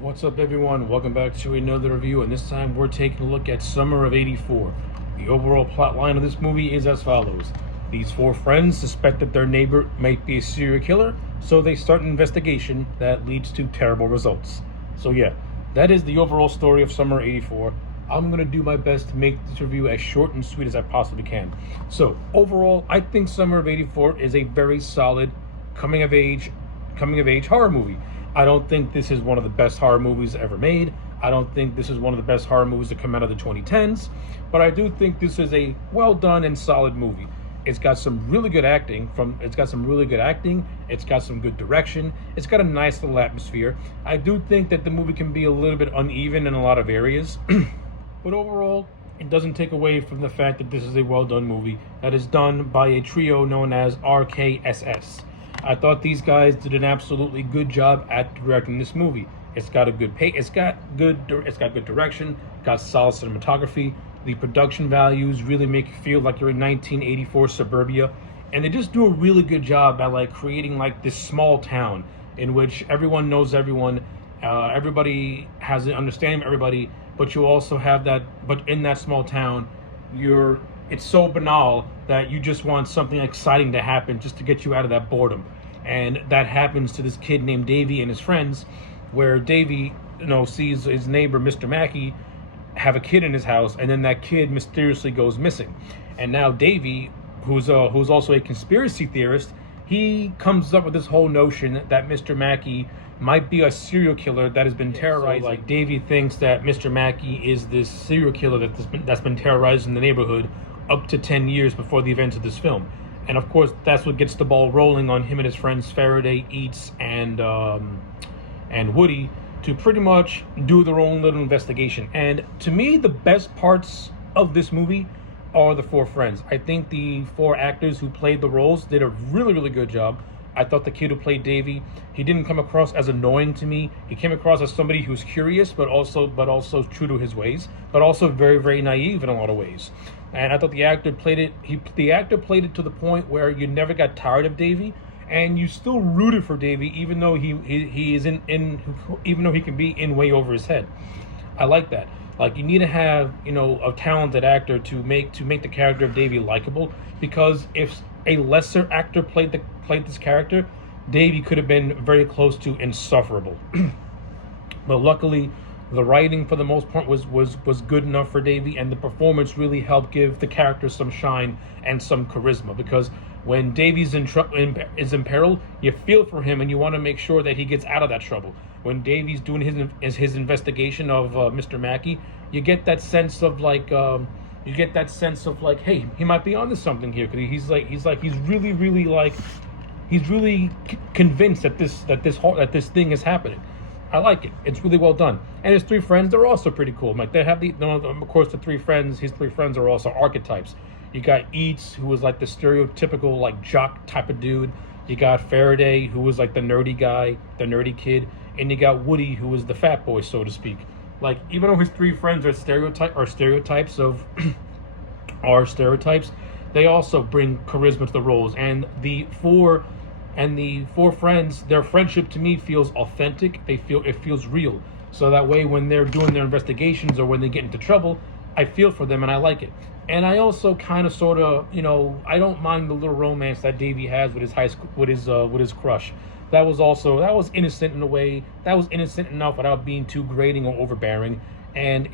What's up, everyone? Welcome back to another review, and this time we're taking a look at Summer of '84. The overall plot line of this movie is as follows. These four friends suspect that their neighbor might be a serial killer, so they start an investigation that leads to terrible results. So yeah, that is the overall story of Summer '84. I'm going to do my best to make this review as short and sweet as I possibly can. So overall, I think Summer of '84 is a very solid coming of age horror movie. I don't think this is one of the best horror movies ever made. I don't think this is one of the best horror movies to come out of the 2010s, but I do think this is a well done and solid movie. It's got some really good acting. It's got some good direction. It's got a nice little atmosphere. I do think that the movie can be a little bit uneven in a lot of areas, but overall, it doesn't take away from the fact that this is a well done movie that is done by a trio known as RKSS. I thought these guys did an absolutely good job at directing this movie. It's got a good pay. It's got good direction. Got solid cinematography. The production values really make you feel like you're in 1984 suburbia, and they just do a really good job at creating this small town in which everyone knows everyone. Everybody has an understanding of everybody, but you also have that. But in that small town, it's so banal that you just want something exciting to happen just to get you out of that boredom. And that happens to this kid named Davey and his friends, where Davey, sees his neighbor, Mr. Mackey, have a kid in his house, and then that kid mysteriously goes missing. And now Davey, who's also a conspiracy theorist, he comes up with this whole notion that Mr. Mackey might be a serial killer that has been terrorized. So, Davey thinks that Mr. Mackey is this serial killer that's been terrorizing the neighborhood up to 10 years before the events of this film. And of course, that's what gets the ball rolling on him and his friends Faraday, Eats, and Woody to pretty much do their own little investigation. And to me, the best parts of this movie are the four friends. I think the four actors who played the roles did a really, really good job. I thought the kid who played Davey, he didn't come across as annoying to me. He came across as somebody who's curious, but also true to his ways, but also very, very naive in a lot of ways. And I thought the actor played it. The actor played it to the point where you never got tired of Davey, and you still rooted for Davey, even though even though he can be in way over his head. I like that. You need to have a talented actor to make the character of Davey likable, because if a lesser actor played this character, Davey could have been very close to insufferable. But luckily, the writing for the most part was good enough for Davey, and the performance really helped give the character some shine and some charisma. Because when Davey's is in peril, you feel for him and you want to make sure that he gets out of that trouble. When Davey's doing his investigation of Mr. Mackey, you get that sense of hey, he might be onto something here, because he's really convinced that this thing is happening. I like it. It's really well done. And his three friends, they're also pretty cool. They have of course, his three friends are also archetypes. You got Eats, who was the stereotypical jock type of dude. You got Faraday, who was the nerdy guy, the nerdy kid, and you got Woody, who was the fat boy, so to speak. Even though his three friends are stereotypes, they also bring charisma to the roles. And the four friends, their friendship to me feels authentic. It feels real. So that way, when they're doing their investigations or when they get into trouble, I feel for them and I like it. And I also kind of I don't mind the little romance that Davey has with his crush. That was innocent in a way. That was innocent enough without being too grating or overbearing. And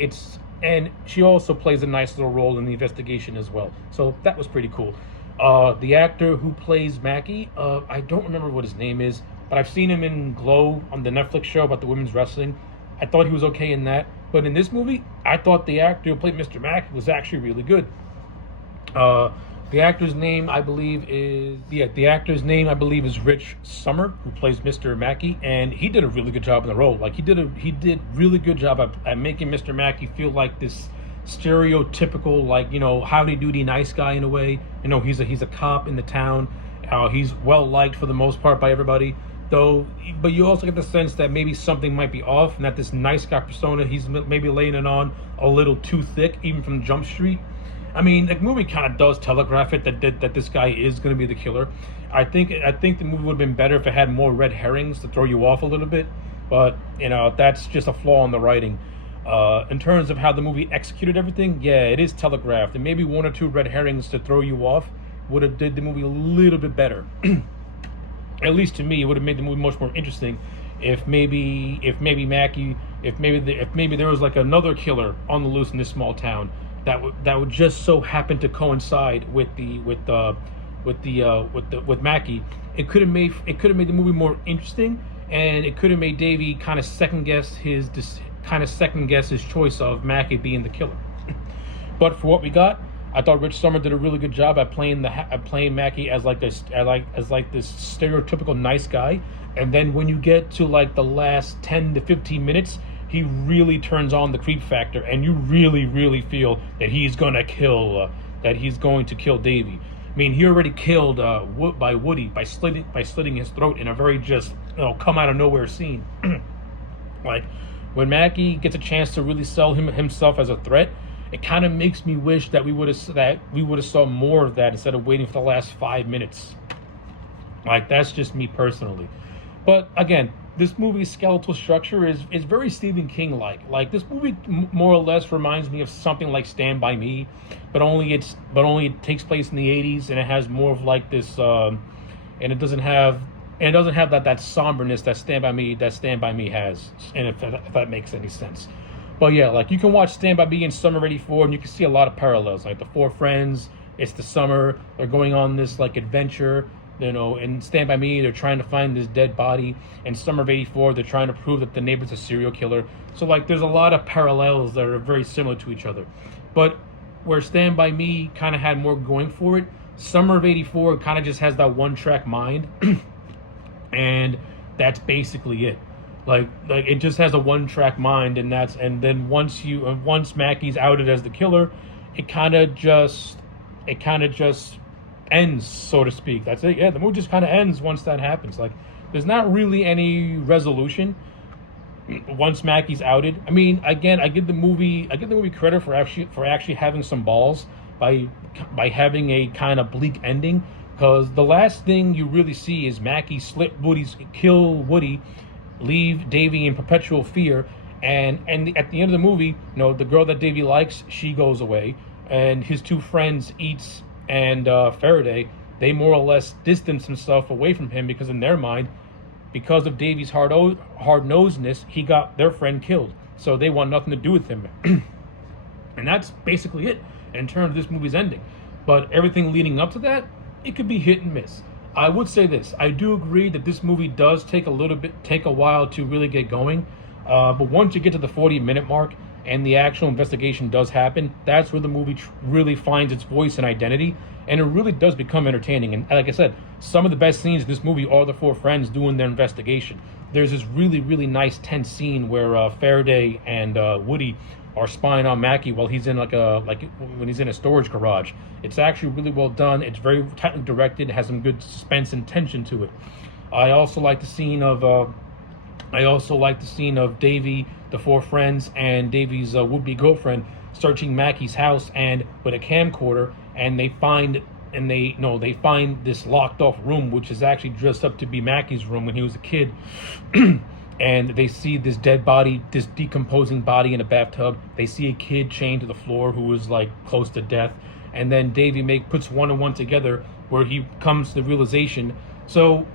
she also plays a nice little role in the investigation as well. So that was pretty cool. The actor who plays Mackey, I don't remember what his name is, but I've seen him in Glow on the Netflix show about the women's wrestling. I thought he was okay in that. But in this movie, I thought the actor who played Mr. Mackey was actually really good. The actor's name, I believe, is Rich Summer, who plays Mr. Mackey, and he did a really good job in the role. He did really good job at making Mr. Mackey feel like this stereotypical, howdy-doody nice guy in a way. He's a cop in the town. He's well liked for the most part by everybody. But you also get the sense that maybe something might be off, and that this nice guy persona, he's maybe laying it on a little too thick, even from Jump Street. I mean, the movie kind of does telegraph it that this guy is going to be the killer. I think the movie would have been better if it had more red herrings to throw you off a little bit. But that's just a flaw in the writing. In terms of how the movie executed everything, yeah, it is telegraphed, and maybe one or two red herrings to throw you off would have did the movie a little bit better. At least to me, it would have made the movie much more interesting if maybe there was like another killer on the loose in this small town that would just so happen to coincide with Mackie. It could have made the movie more interesting, and it could have made Davey kind of second guess his choice of Mackie being the killer. But for what we got, I thought Rich Sommer did a really good job at playing Mackie as like this stereotypical nice guy, and then when you get to like the last 10 to 15 minutes, he really turns on the creep factor, and you really feel that he's going to kill Davey. I mean, he already killed Woody by slitting his throat in a very just come out of nowhere scene. Like when Mackie gets a chance to really sell himself as a threat, it kind of makes me wish that we would have saw more of that instead of waiting for the last 5 minutes. Like, that's just me personally. But again, this movie's skeletal structure is very Stephen King like. Like, this movie more or less reminds me of something like Stand By Me, but only it takes place in the 80s, and it has more of like this and it doesn't have that somberness that Stand By Me has, and if that makes any sense. But yeah, like, you can watch Stand By Me in summer of '84, and you can see a lot of parallels. Like the four friends, it's the summer, they're going on this like adventure. In Stand By Me, they're trying to find this dead body. In summer of '84, they're trying to prove that the neighbor's a serial killer. So like, there's a lot of parallels that are very similar to each other. But where Stand By Me kind of had more going for it, summer of '84 kind of just has that one-track mind, and that's basically it. Like it just has a one-track mind, and then once Mackie's outed as the killer, it kind of just ends, so to speak. That's it. Yeah, the movie just kind of ends once that happens. Like, there's not really any resolution once Mackie's outed. I mean, again, I give the movie credit for actually having some balls by having a kind of bleak ending, because the last thing you really see is Mackie kill Woody, leave Davey in perpetual fear, and at the end of the movie, the girl that Davey likes, she goes away, and his two friends, Eats and Faraday, they more or less distance themselves away from him, because in their mind, because of Davey's hard-nosedness, he got their friend killed, so they want nothing to do with him. And that's basically it in terms of this movie's ending. But everything leading up to that, it could be hit and miss. I would say this: I do agree that this movie does take a while to really get going. But once you get to the 40-minute mark and the actual investigation does happen, that's where the movie really finds its voice and identity, and it really does become entertaining. And like I said, some of the best scenes in this movie are the four friends doing their investigation. There's this really nice tense scene where Faraday and Woody are spying on Mackie while he's in when he's in a storage garage. It's actually really well done. It's very tightly directed. It has some good suspense and tension to it. I also like the scene of Davey, the four friends, and Davey's would-be girlfriend searching Mackie's house and with a camcorder, and they find this locked off room, which is actually dressed up to be Mackie's room when he was a kid. And they see this dead body, this decomposing body in a bathtub. They see a kid chained to the floor who was like close to death. And then Davey puts one and one together, where he comes to the realization. So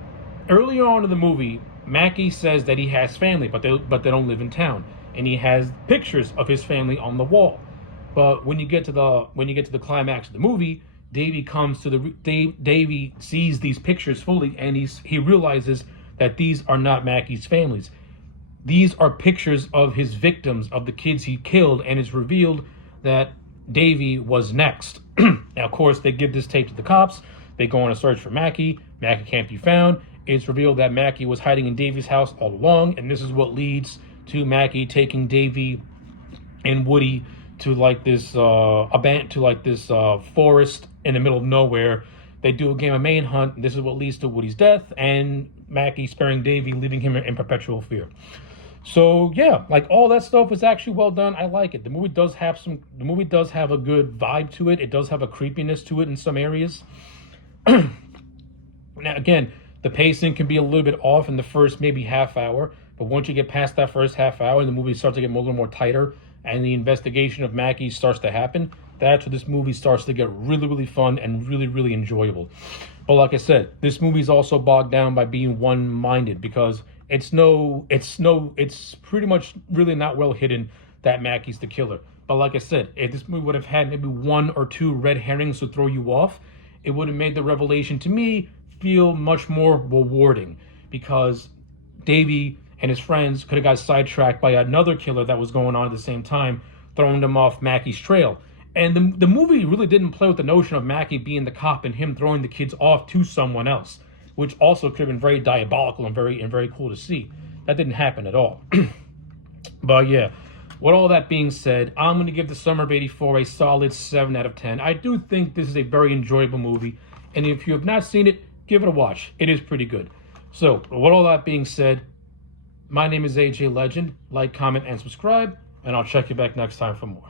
earlier on in the movie, Mackie says that he has family, but they don't live in town, and he has pictures of his family on the wall. But when you get to the climax of the movie, Davey sees these pictures fully, and he realizes that these are not Mackie's families. These are pictures of his victims, of the kids he killed, and it's revealed that Davey was next. Now, of course, they give this tape to the cops. They go on a search for Mackie. Mackie can't be found. It's revealed that Mackie was hiding in Davey's house all along, and this is what leads to Mackie taking Davey and Woody to this forest in the middle of nowhere. They do a game of manhunt, and this is what leads to Woody's death, and Mackie sparing Davey, leaving him in perpetual fear. So yeah, like, all that stuff is actually well done. I like it. The movie does have a good vibe to it. It does have a creepiness to it in some areas. Now again, the pacing can be a little bit off in the first maybe half hour, But once you get past that first half hour, the movie starts to get a little more tighter, and the investigation of Mackie starts to happen. That's where this movie starts to get really, really fun and really, really enjoyable. But like I said, this movie's also bogged down by being one-minded, because it's pretty much really not well hidden that Mackie's the killer. But like I said, if this movie would have had maybe 1 or 2 red herrings to throw you off, it would have made the revelation, to me, feel much more rewarding, because Davey and his friends could have got sidetracked by another killer that was going on at the same time, throwing them off Mackie's trail. And the movie really didn't play with the notion of Mackie being the cop and him throwing the kids off to someone else, which also could have been very diabolical and very cool to see. That didn't happen at all. But yeah, with all that being said, I'm going to give The Summer of '84 a solid 7 out of 10. I do think this is a very enjoyable movie, and if you have not seen it, give it a watch. It is pretty good. So, with all that being said, my name is AJ Legend. Like, comment, and subscribe, and I'll check you back next time for more.